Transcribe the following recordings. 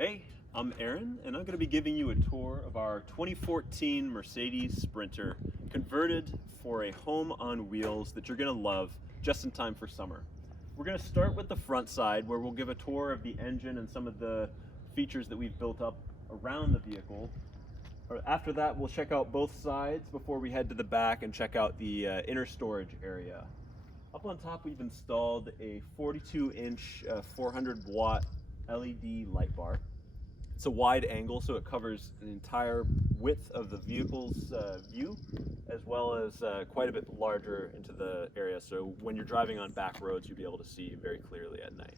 Hey, I'm Aaron, and I'm going to be giving you a tour of our 2014 Mercedes Sprinter, converted for a home on wheels that you're going to love just in time for summer. We're going to start with the front side, where we'll give a tour of the engine and some of the features that we've built up around the vehicle. After that, we'll check out both sides before we head to the back and check out the inner storage area. Up on top, we've installed a 42-inch 400-watt LED light bar. It's a wide angle, so it covers an entire width of the vehicle's view, as well as quite a bit larger into the area, so when you're driving on back roads, you'll be able to see very clearly at night.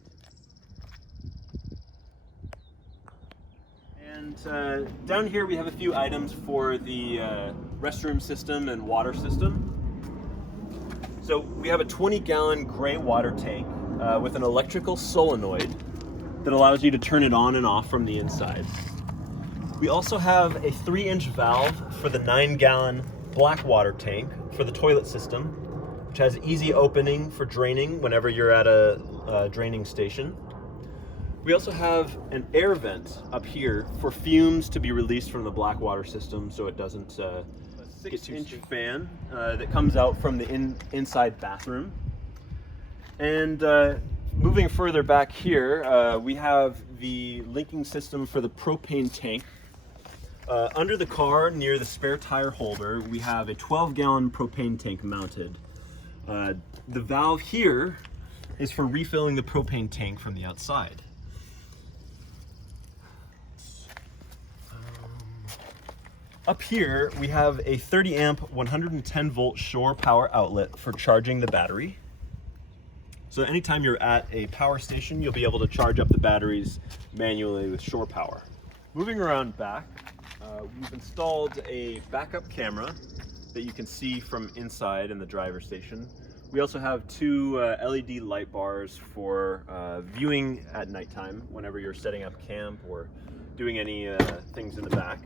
And down here we have a few items for the restroom system and water system. So we have a 20-gallon gray water tank with an electrical solenoid that allows you to turn it on and off from the inside. We also have a 3-inch valve for the 9-gallon black water tank for the toilet system, which has easy opening for draining whenever you're at a draining station. We also have an air vent up here for fumes to be released from the black water system, so it doesn't a 6-inch fan that comes out from the inside bathroom. And moving further back here, we have the linking system for the propane tank. Under the car, near the spare tire holder, we have a 12-gallon propane tank mounted. The valve here is for refilling the propane tank from the outside. Up here, we have a 30-amp, 110-volt shore power outlet for charging the battery. So anytime you're at a power station, you'll be able to charge up the batteries manually with shore power. Moving around back, we've installed a backup camera that you can see from inside in the driver's station. We also have two LED light bars for viewing at nighttime whenever you're setting up camp or doing any things in the back.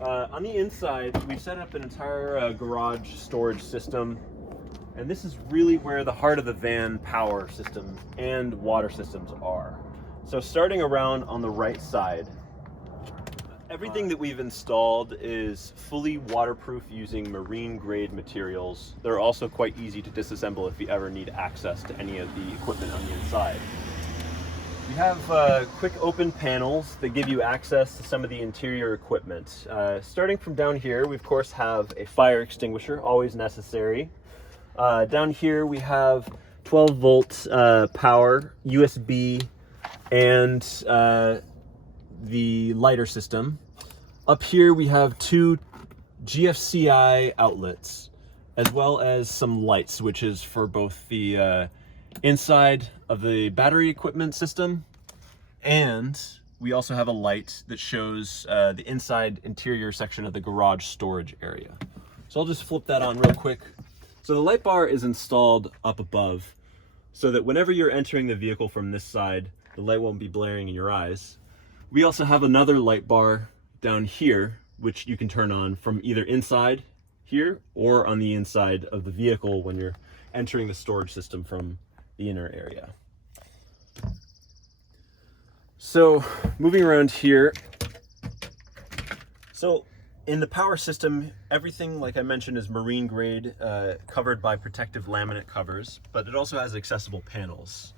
On the inside, we've set up an entire garage storage system, and this is really where the heart of the van power system and water systems are. So starting around on the right side, everything that we've installed is fully waterproof using marine grade materials. They're also quite easy to disassemble if you ever need access to any of the equipment on the inside. We have quick open panels that give you access to some of the interior equipment. Starting from down here, we of course have a fire extinguisher, always necessary. Down here we have 12-volt power, USB, and the lighter system. Up here we have two GFCI outlets, as well as some light switches for both the inside of the battery equipment system, and we also have a light that shows the inside interior section of the garage storage area. So I'll just flip that on real quick. So the light bar is installed up above so that whenever you're entering the vehicle from this side, the light won't be blaring in your eyes. We also have another light bar down here, which you can turn on from either inside here or on the inside of the vehicle when you're entering the storage system from the inner area. So moving around here, so in the power system, everything, like I mentioned, is marine grade, covered by protective laminate covers, but it also has accessible panels.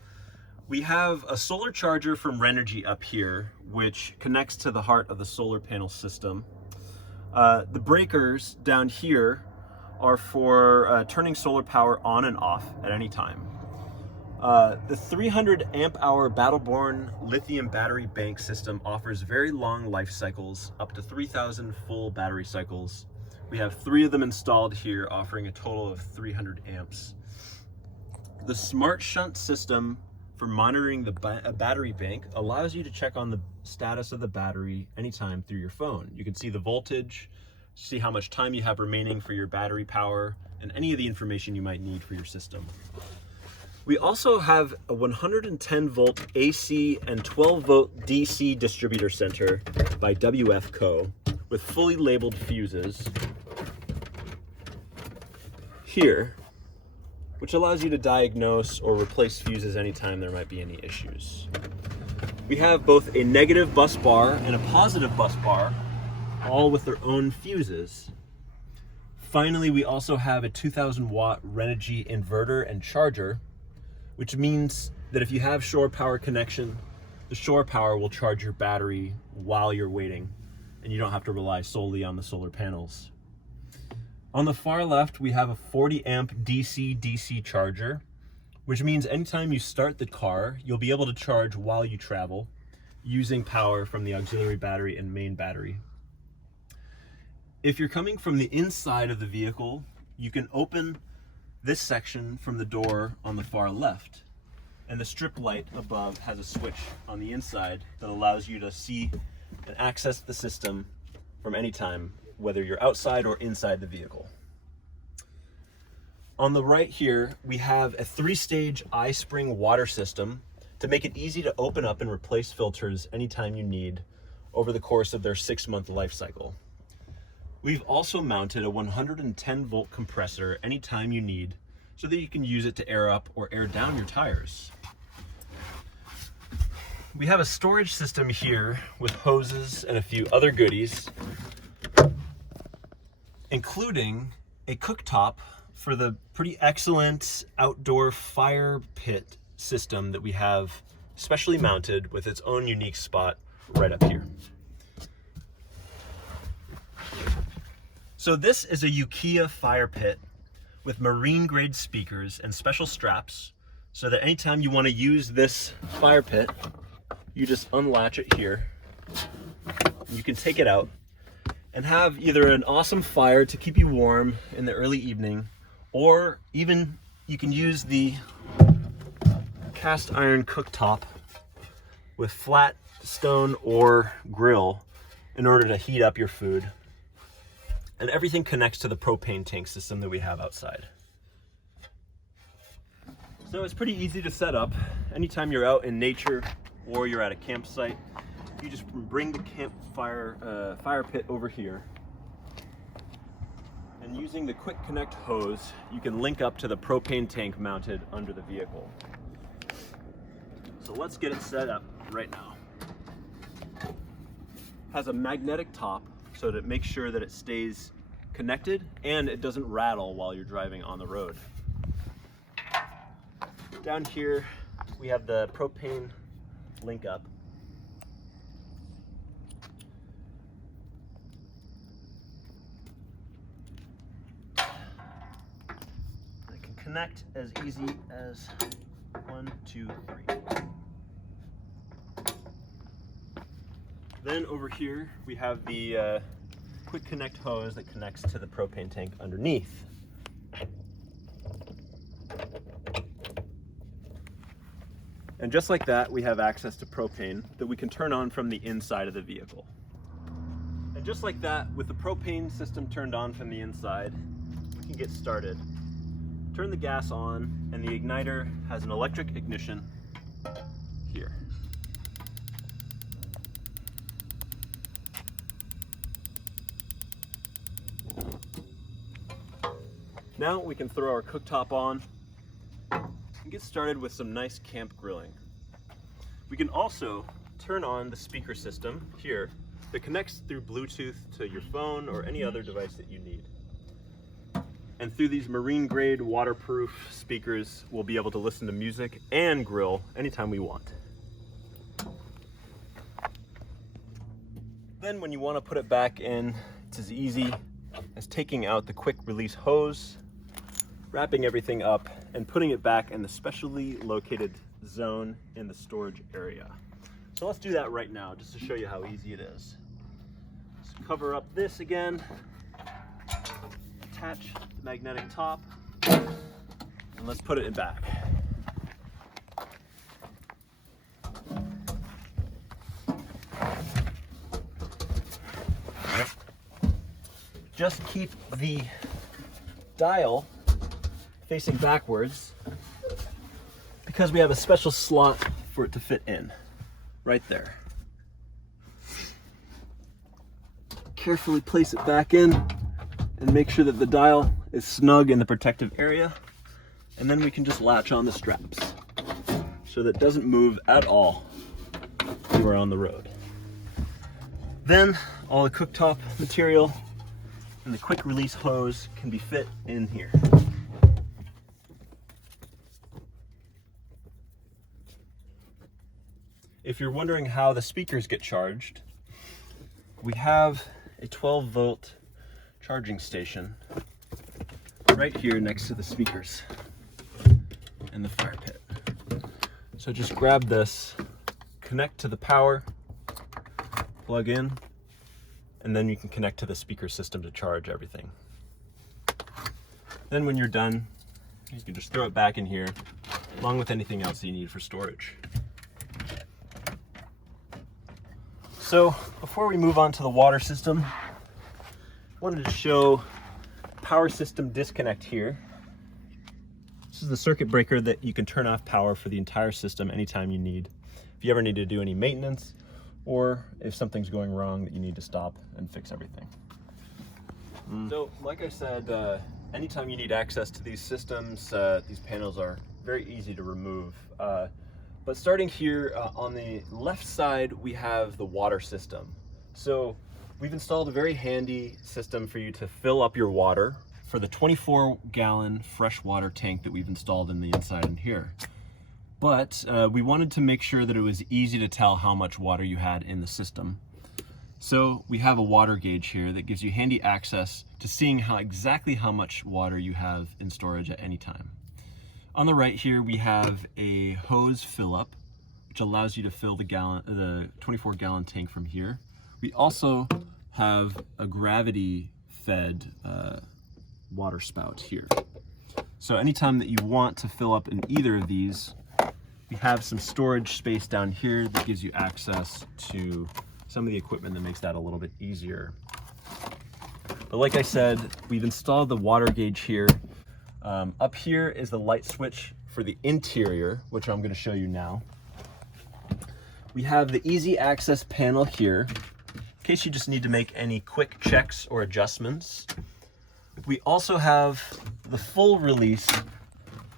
We have a solar charger from Renergy up here, which connects to the heart of the solar panel system. The breakers down here are for turning solar power on and off at any time. The 300 amp hour Battleborn lithium battery bank system offers very long life cycles, up to 3,000 full battery cycles. We have 3 of them installed here, offering a total of 300 amps. The smart shunt system for monitoring the battery bank allows you to check on the status of the battery anytime through your phone. You can see the voltage, see how much time you have remaining for your battery power, and any of the information you might need for your system. We also have a 110-volt AC and 12-volt DC distributor center by WFCO with fully labeled fuses here, which allows you to diagnose or replace fuses anytime there might be any issues. We have both a negative bus bar and a positive bus bar, all with their own fuses. Finally, we also have a 2000 watt Renergy inverter and charger, which means that if you have shore power connection, the shore power will charge your battery while you're waiting, and you don't have to rely solely on the solar panels. On the far left, we have a 40 amp DC-DC charger, which means anytime you start the car, you'll be able to charge while you travel using power from the auxiliary battery and main battery. If you're coming from the inside of the vehicle, you can open this section from the door on the far left, and the strip light above has a switch on the inside that allows you to see and access the system from any time, whether you're outside or inside the vehicle. On the right here, we have a 3-stage I-spring water system to make it easy to open up and replace filters anytime you need over the course of their 6-month life cycle. We've also mounted a 110 volt compressor anytime you need so that you can use it to air up or air down your tires. We have a storage system here with hoses and a few other goodies, including a cooktop for the pretty excellent outdoor fire pit system that we have specially mounted with its own unique spot right up here. So this is a Ukiah fire pit with marine grade speakers and special straps so that anytime you want to use this fire pit, you just unlatch it here. You can take it out and have either an awesome fire to keep you warm in the early evening, or even you can use the cast iron cooktop with flat stone or grill in order to heat up your food. And everything connects to the propane tank system that we have outside. So it's pretty easy to set up. Anytime you're out in nature or you're at a campsite, you just bring the campfire fire pit over here. And using the quick connect hose, you can link up to the propane tank mounted under the vehicle. So let's get it set up right now. Has a magnetic top so that it makes sure that it stays connected and it doesn't rattle while you're driving on the road. Down here, we have the propane link up. It can connect as easy as 1, 2, 3. Then over here, we have the quick connect hose that connects to the propane tank underneath. And just like that, we have access to propane that we can turn on from the inside of the vehicle. And just like that, with the propane system turned on from the inside, we can get started. Turn the gas on, and the igniter has an electric ignition here. Now we can throw our cooktop on and get started with some nice camp grilling. We can also turn on the speaker system here that connects through Bluetooth to your phone or any other device that you need. And through these marine grade waterproof speakers, we'll be able to listen to music and grill anytime we want. Then when you want to put it back in, it's as easy as taking out the quick release hose, wrapping everything up, and putting it back in the specially located zone in the storage area. So let's do that right now, just to show you how easy it is. Let's cover up this again, attach the magnetic top, and let's put it back. Just keep the dial facing backwards because we have a special slot for it to fit in right there. Carefully place it back in and make sure that the dial is snug in the protective area, and then we can just latch on the straps so that it doesn't move at all. you are on the road. Then all the cooktop material and the quick release hose can be fit in here. If you're wondering how the speakers get charged, we have a 12-volt charging station right here next to the speakers and the fire pit. So just grab this, connect to the power, plug in, and then you can connect to the speaker system to charge everything. Then when you're done, you can just throw it back in here, along with anything else you need for storage. So before we move on to the water system, I wanted to show power system disconnect here. This is the circuit breaker that you can turn off power for the entire system anytime you need. If you ever need to do any maintenance, or if something's going wrong that you need to stop and fix everything. So like I said, anytime you need access to these systems, these panels are very easy to remove. But starting here on the left side, we have the water system. So we've installed a very handy system for you to fill up your water for the 24-gallon freshwater tank that we've installed in the inside in here. But we wanted to make sure that it was easy to tell how much water you had in the system. So we have a water gauge here that gives you handy access to seeing exactly how much water you have in storage at any time. On the right here, we have a hose fill up, which allows you to fill the 24-gallon tank from here. We also have a gravity fed water spout here. So anytime that you want to fill up in either of these, we have some storage space down here that gives you access to some of the equipment that makes that a little bit easier. But like I said, we've installed the water gauge here. Up here is the light switch for the interior, which I'm going to show you now. We have the easy access panel here, in case you just need to make any quick checks or adjustments. We also have the full release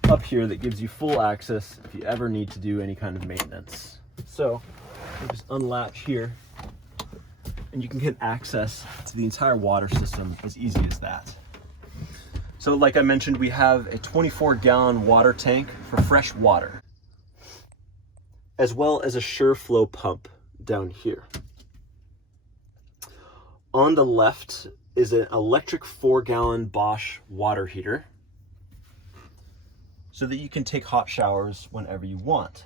up here that gives you full access if you ever need to do any kind of maintenance. So you just unlatch here and you can get access to the entire water system as easy as that. So like I mentioned, we have a 24-gallon water tank for fresh water, as well as a SureFlow pump down here. On the left is an electric 4-gallon Bosch water heater, so that you can take hot showers whenever you want.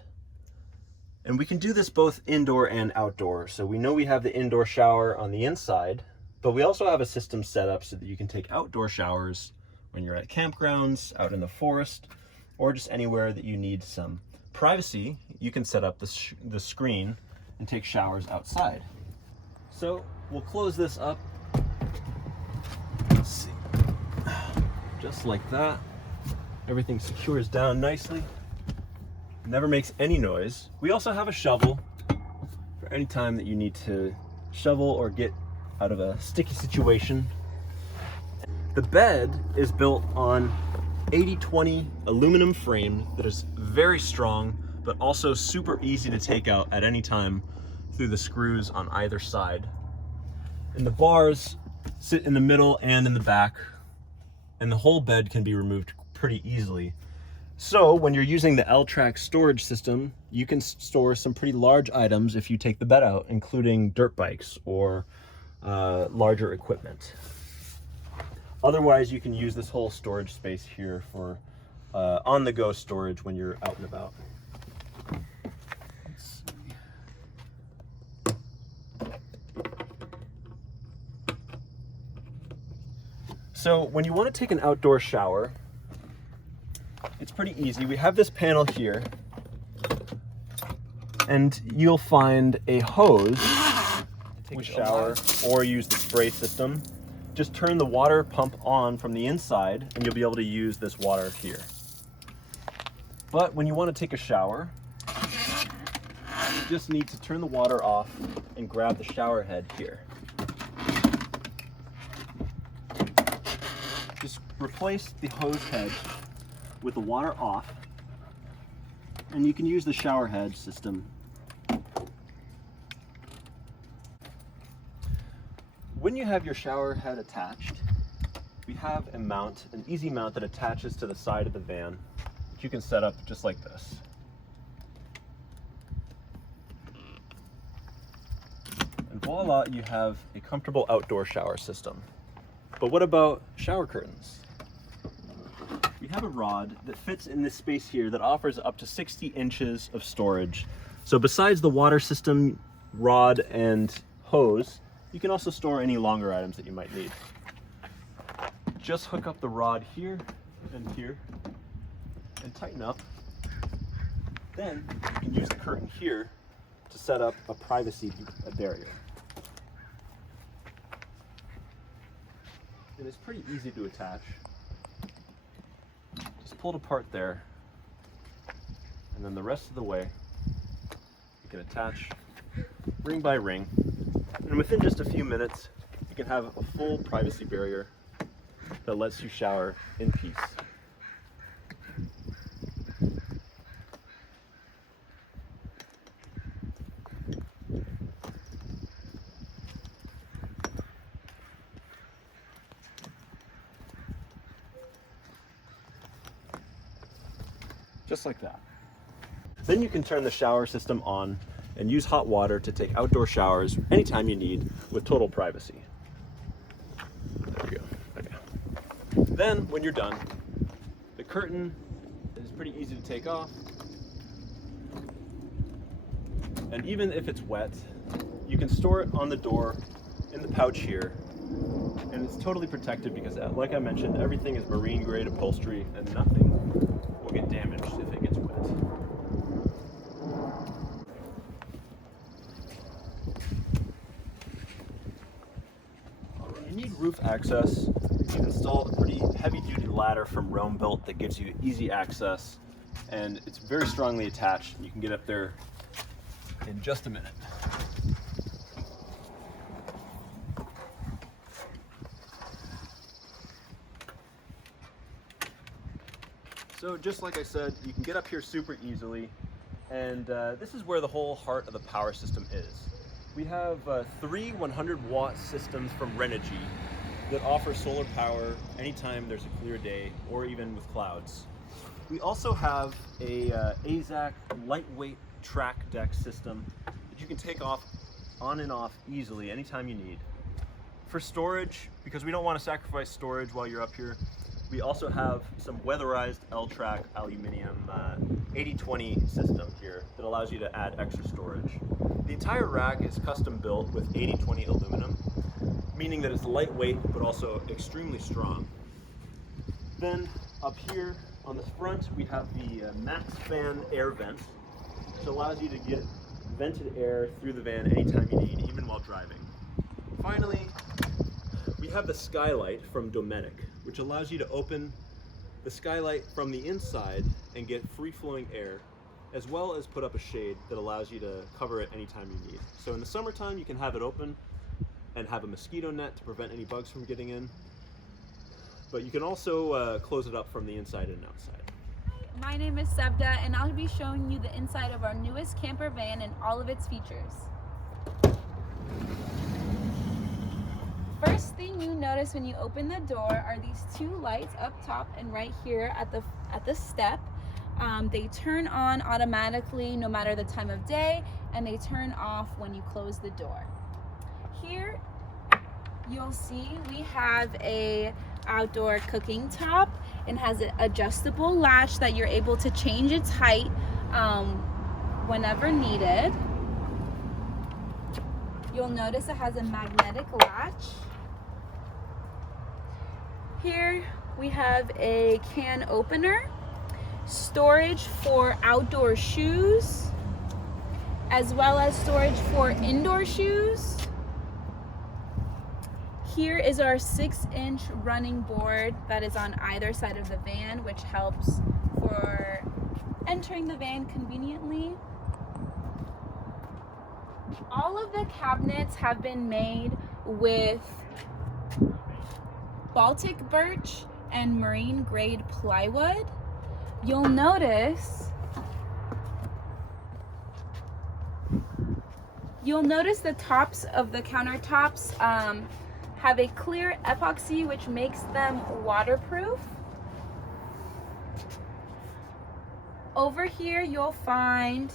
And we can do this both indoor and outdoor. So we know we have the indoor shower on the inside, but we also have a system set up so that you can take outdoor showers when you're at campgrounds, out in the forest, or just anywhere that you need some privacy. You can set up the screen and take showers outside. So we'll close this up. Let's see. Just like that. Everything secures down nicely. Never makes any noise. We also have a shovel for any time that you need to shovel or get out of a sticky situation. The bed is built on 80/20 aluminum frame that is very strong, but also super easy to take out at any time through the screws on either side. And the bars sit in the middle and in the back, and the whole bed can be removed pretty easily. So when you're using the L-Track storage system, you can store some pretty large items if you take the bed out, including dirt bikes or larger equipment. Otherwise, you can use this whole storage space here for on-the-go storage when you're out and about. Let's see. So when you want to take an outdoor shower, it's pretty easy. We have this panel here, and you'll find a hose to take a shower or use the spray system. Just turn the water pump on from the inside and you'll be able to use this water here. But when you want to take a shower, you just need to turn the water off and grab the shower head here. Just replace the hose head with the water off, and you can use the shower head system When you have your shower head attached, we have a mount, an easy mount that attaches to the side of the van that you can set up just like this. And voila, you have a comfortable outdoor shower system. But what about shower curtains? We have a rod that fits in this space here that offers up to 60 inches of storage. So besides the water system, rod, and hose, you can also store any longer items that you might need. Just hook up the rod here and here and tighten up. Then you can use the curtain here to set up a privacy barrier. And it's pretty easy to attach. Just pull it apart there, and then the rest of the way you can attach ring by ring, and within just a few minutes you can have a full privacy barrier that lets you shower in peace. Just like that. Then you can turn the shower system on and use hot water to take outdoor showers anytime you need with total privacy. There we go. Okay. Then when you're done, the curtain is pretty easy to take off. And even if it's wet, you can store it on the door in the pouch here. And it's totally protected because, like I mentioned, everything is marine grade upholstery and nothing will get damaged if it gets wet. When you need roof access, you can install a pretty heavy-duty ladder from Rome Built that gives you easy access, and it's very strongly attached. You can get up there in just a minute. So just like I said, you can get up here super easily, and this is where the whole heart of the power system is. We have 3 100-watt systems from Renogy that offer solar power anytime there's a clear day or even with clouds. We also have a AZAC lightweight track deck system that you can take off on and off easily anytime you need. For storage, because we don't want to sacrifice storage while you're up here, we also have some weatherized L-track aluminum 80/20 system here that allows you to add extra storage. The entire rack is custom built with 80/20 aluminum, meaning that it's lightweight but also extremely strong. Then up here on the front we have the max fan air vent, which allows you to get vented air through the van anytime you need, even while driving. Finally, we have the skylight from Dometic, which allows you to open the skylight from the inside and get free-flowing air, as well as put up a shade that allows you to cover it anytime you need. So in the summertime, you can have it open and have a mosquito net to prevent any bugs from getting in, but you can also close it up from the inside and outside. Hi, my name is Sevda, and I'll be showing you the inside of our newest camper van and all of its features. First thing you notice when you open the door are these 2 lights up top and right here at the step. They turn on automatically no matter the time of day, and they turn off when you close the door. Here you'll see we have a outdoor cooking top and has an adjustable latch that you're able to change its height whenever needed. You'll notice it has a magnetic latch. Here we have a can opener, storage for outdoor shoes, as well as storage for indoor shoes. Here is our 6-inch running board that is on either side of the van, which helps for entering the van conveniently. All of the cabinets have been made with Baltic birch and marine grade plywood. You'll notice the tops of the countertops have a clear epoxy which makes them waterproof. Over here you'll find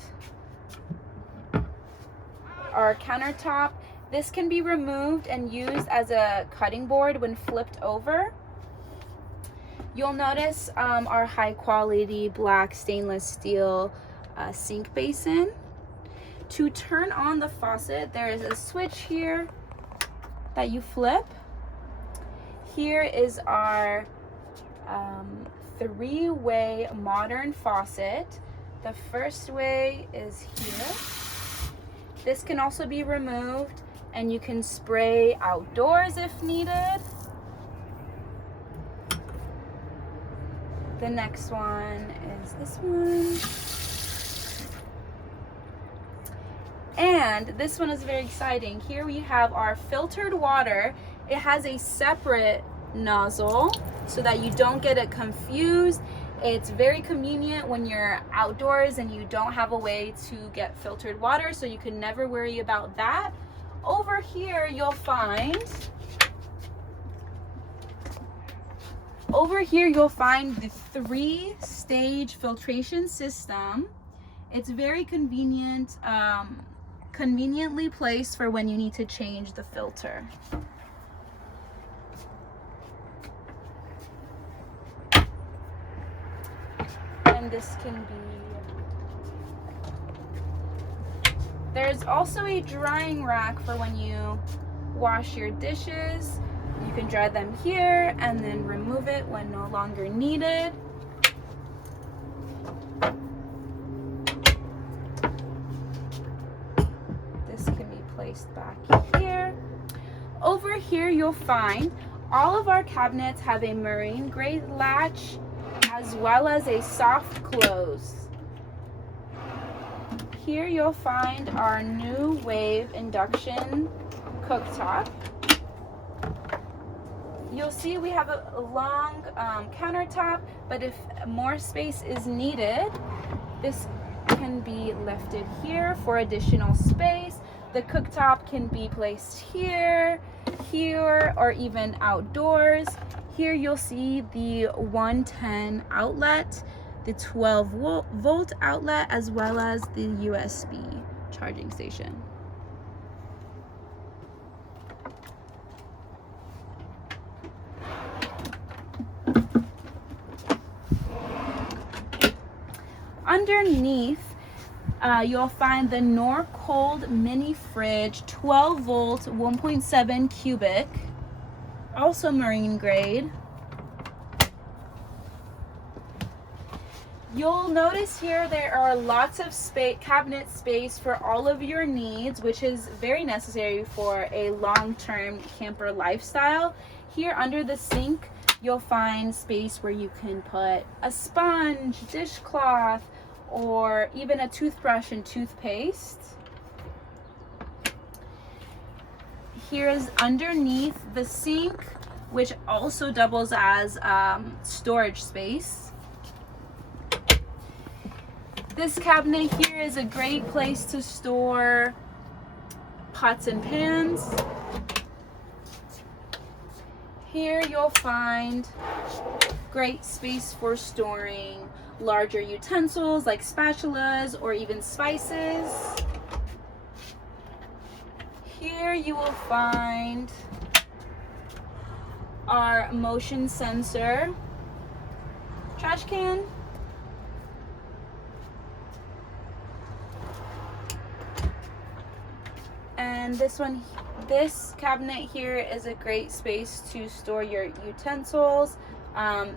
our countertop. This can be removed and used as a cutting board when flipped over. You'll notice our high quality black stainless steel sink basin. To turn on the faucet, there is a switch here that you flip. Here is our three-way modern faucet. The first way is here. This can also be removed and you can spray outdoors if needed. The next one is this one. And this one is very exciting. Here we have our filtered water. It has a separate nozzle so that you don't get it confused. It's very convenient when you're outdoors and you don't have a way to get filtered water, so you can never worry about that. Over here you'll find the 3-stage filtration system. It's very convenient, conveniently placed for when you need to change the filter. And this can be, there's also a drying rack for when you wash your dishes. You can dry them here and then remove it when no longer needed. This can be placed back here. Over here you'll find all of our cabinets have a marine grade latch as well as a soft close. Here you'll find our new wave induction cooktop. You'll see we have a long countertop, but if more space is needed, this can be lifted here for additional space. The cooktop can be placed here, here, or even outdoors. Here you'll see the 110 outlet, the 12 volt outlet, as well as the USB charging station. Underneath, you'll find the Norcold mini fridge, 12 volt, 1.7 cubic, also marine grade. You'll notice here there are lots of cabinet space for all of your needs, which is very necessary for a long-term camper lifestyle. Here under the sink, you'll find space where you can put a sponge, dishcloth, or even a toothbrush and toothpaste. Here is underneath the sink, which also doubles as storage space. This cabinet here is a great place to store pots and pans. Here you'll find great space for storing larger utensils like spatulas or even spices. Here you will find our motion sensor trash can. And this cabinet here is a great space to store your utensils.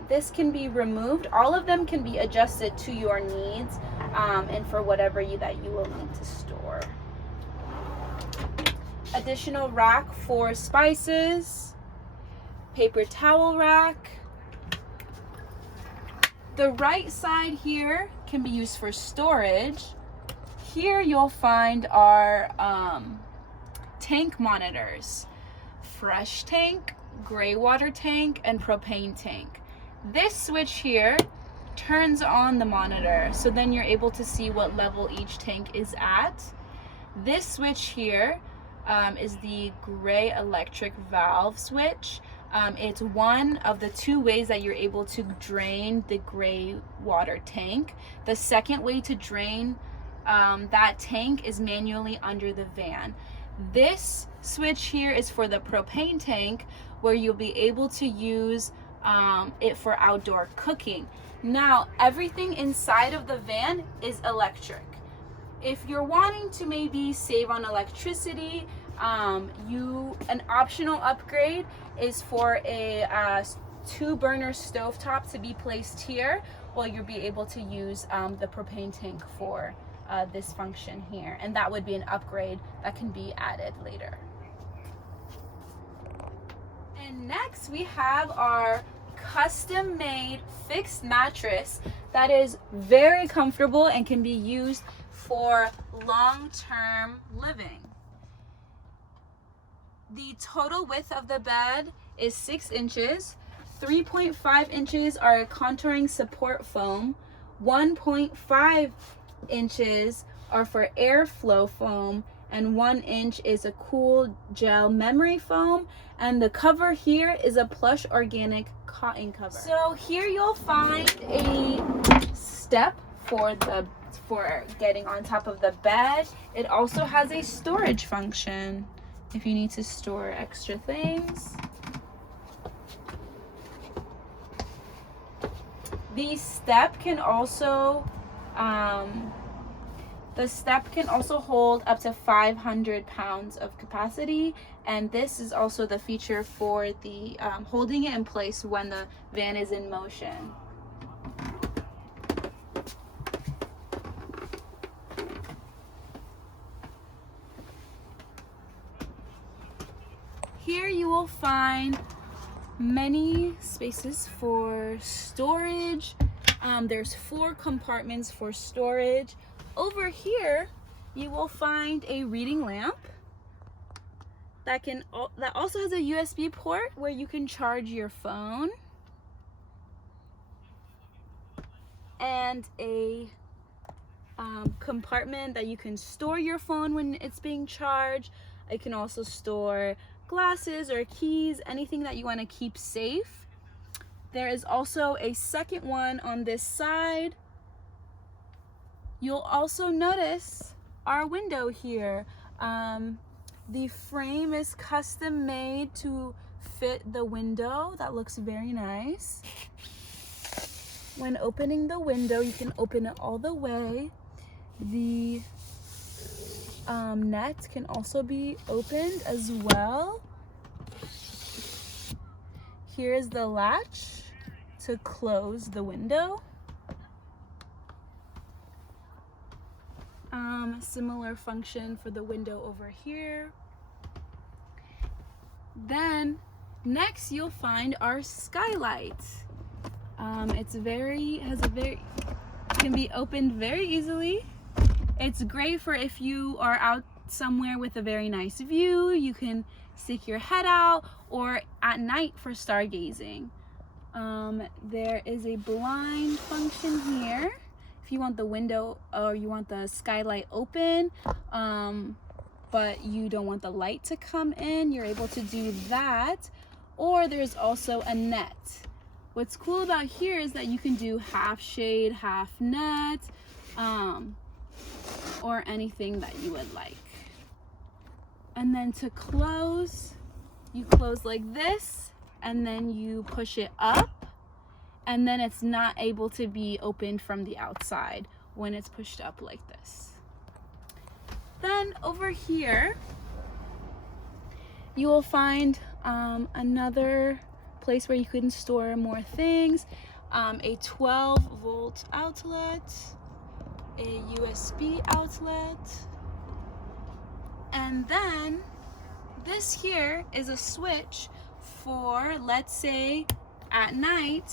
This can be removed. All of them can be adjusted to your needs and for whatever that you will need to store. Additional rack for spices, paper towel rack. The right side here can be used for storage. Here you'll find our tank monitors, fresh tank, gray water tank, and propane tank. This switch here turns on the monitor, so then you're able to see what level each tank is at. This switch here is the gray electric valve switch. It's one of the two ways that you're able to drain the gray water tank. The second way to drain that tank is manually under the van. This switch here is for the propane tank, where you'll be able to use it for outdoor cooking. Now, everything inside of the van is electric. If you're wanting to maybe save on electricity, an optional upgrade is for a 2-burner stovetop to be placed here, while you'll be able to use the propane tank for this function here, and that would be an upgrade that can be added later. And next we have our custom-made fixed mattress that is very comfortable and can be used for long-term living. The total width of the bed is 6 inches. 3.5 inches are contouring support foam. 1.5 inches are for airflow foam, and 1 inch is a cool gel memory foam, and the cover here is a plush organic cotton cover. So here you'll find a step for getting on top of the bed. It also has a storage function if you need to store extra things. The step can also hold up to 500 pounds of capacity, and this is also the feature for the holding it in place when the van is in motion. Here you will find many spaces for storage. There's 4 compartments for storage. Over here you will find a reading lamp that also has a USB port where you can charge your phone, and a compartment that you can store your phone when it's being charged. It can also store glasses or keys, anything that you want to keep safe. There is also a second one on this side. You'll also notice our window here. The frame is custom made to fit the window. That looks very nice. When opening the window, you can open it all the way. The net can also be opened as well. Here is the latch to close the window. Similar function for the window over here. Then next you'll find our skylight. Can be opened very easily. It's great for if you are out somewhere with a very nice view. You can stick your head out, or at night for stargazing. There is a blind function here if you want the window or you want the skylight open, but you don't want the light to come in. You're able to do that. Or there's also a net. What's cool about here is that you can do half shade, half net, or anything that you would like. And then to close, you close like this, and then you push it up, and then it's not able to be opened from the outside when it's pushed up like this. Then over here, you will find another place where you can store more things. A 12-volt outlet, a USB outlet, and then this here is a switch for, let's say at night,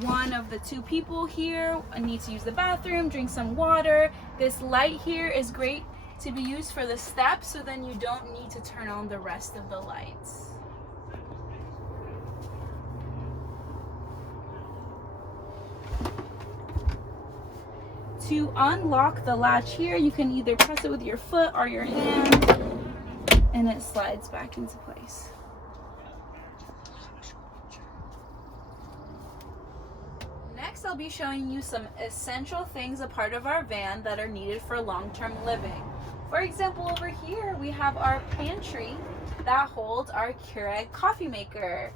one of the 2 people here needs to use the bathroom, drink some water. This light here is great to be used for the steps, so then you don't need to turn on the rest of the lights. To unlock the latch here, you can either press it with your foot or your hand, and it slides back into place. Next, I'll be showing you some essential things a part of our van that are needed for long-term living. For example, over here we have our pantry that holds our Keurig coffee maker.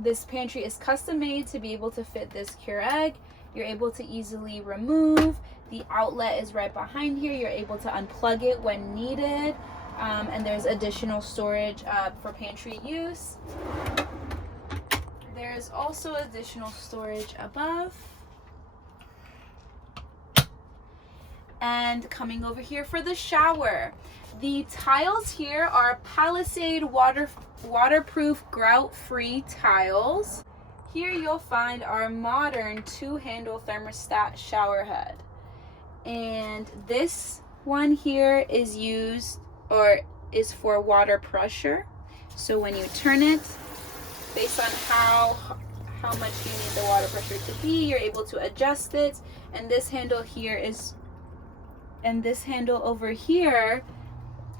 This pantry is custom made to be able to fit this Keurig. You're able to easily remove. The outlet is right behind here. You're able to unplug it when needed. And there's additional storage for pantry use. There's also additional storage above. And coming over here for the shower. The tiles here are Palisade waterproof grout-free tiles. Here you'll find our modern 2-handle thermostat shower head. And this one here is used or is for water pressure. So when you turn it, based on how much you need the water pressure to be, you're able to adjust it. And this handle here is, and this handle over here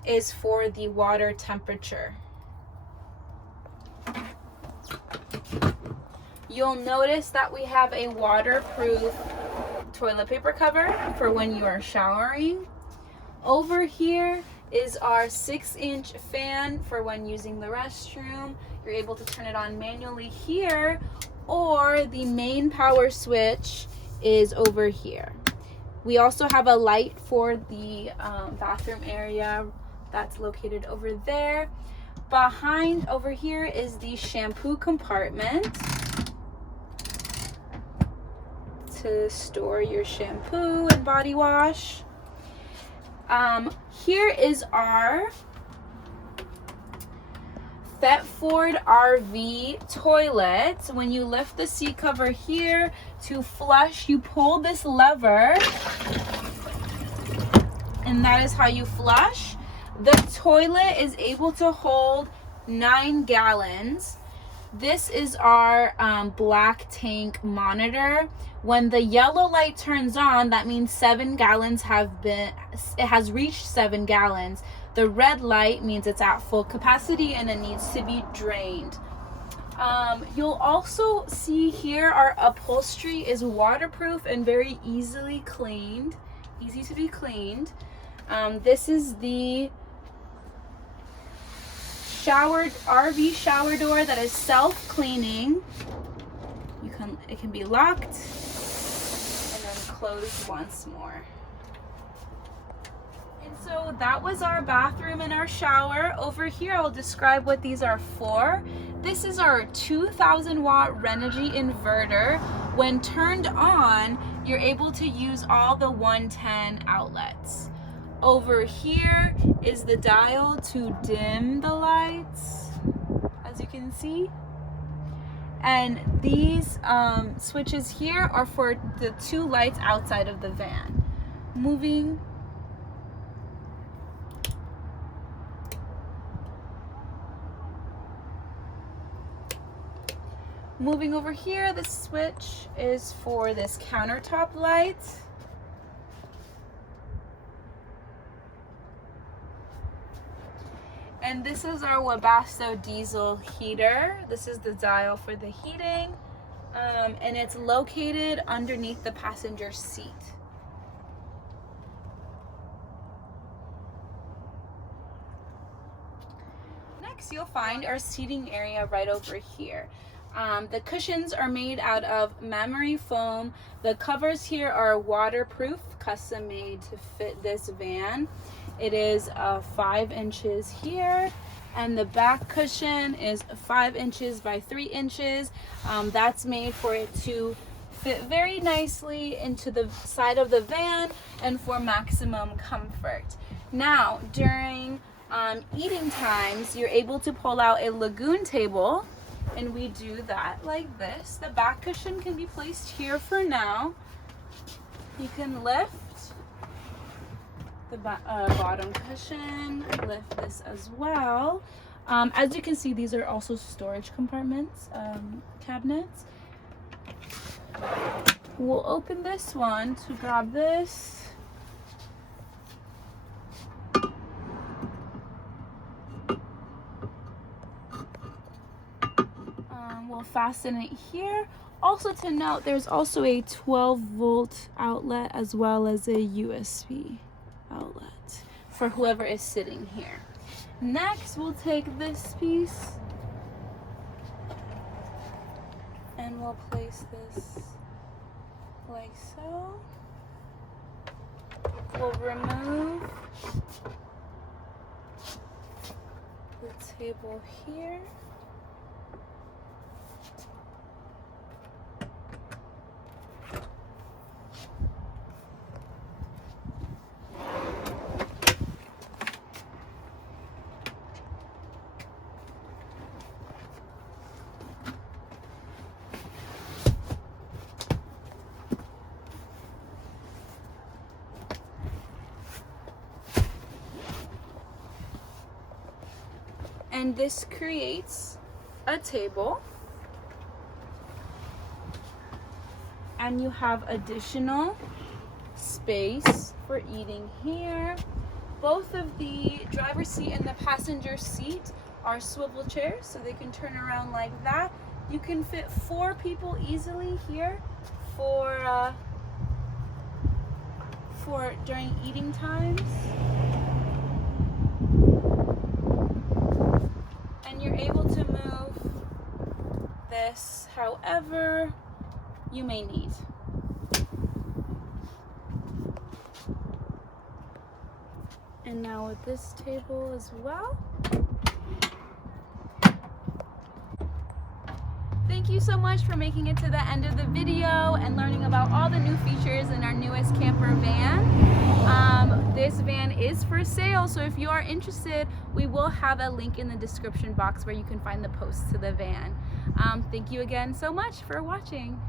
is for the water temperature. You'll notice that we have a waterproof toilet paper cover for when you are showering. Over here is our 6-inch fan for when using the restroom. You're able to turn it on manually here, or the main power switch is over here. We also have a light for the bathroom area that's located over there. Behind over here is the shampoo compartment to store your shampoo and body wash. Here is our Thetford RV toilet. When you lift the seat cover here to flush, you pull this lever, and that is how you flush. The toilet is able to hold 9 gallons. This is our black tank monitor. When the yellow light turns on, that means 7 gallons it has reached 7 gallons. The red light means it's at full capacity and it needs to be drained. You'll also see here our upholstery is waterproof and very easy to be cleaned. This is the RV shower door that is self-cleaning. It can be locked and then closed once more. And so that was our bathroom and our shower. Over here I'll describe what these are for. This is our 2,000 watt Renergy inverter. When turned on, you're able to use all the 110 outlets. Over here is the dial to dim the lights, as you can see. And these switches here are for the 2 lights outside of the van. Moving over here, the switch is for this countertop light. And this is our Webasto diesel heater. This is the dial for the heating, and it's located underneath the passenger seat. Next, you'll find our seating area right over here. The cushions are made out of memory foam. The covers here are waterproof, custom made to fit this van. It is 5 inches here, and the back cushion is 5 inches by 3 inches. That's made for it to fit very nicely into the side of the van and for maximum comfort. Now, during eating times, you're able to pull out a lagoon table, and we do that like this. The back cushion can be placed here for now. You can lift the bottom cushion, lift this as well. As you can see, these are also storage compartments, cabinets. We'll open this one to grab this. We'll fasten it here. Also to note, there's also a 12-volt outlet as well as a USB outlet for whoever is sitting here. Next, we'll take this piece and we'll place this like so. We'll remove the table here. And this creates a table, and you have additional space for eating here. Both of the driver's seat and the passenger seat are swivel chairs, so they can turn around like that. You can fit 4 people easily here for during eating times. You're able to move this however you may need. And now with this table as well. Thank you so much for making it to the end of the video and learning about all the new features in our newest camper van. This van is for sale, so if you are interested, we will have a link in the description box where you can find the posts to the van. Thank you again so much for watching.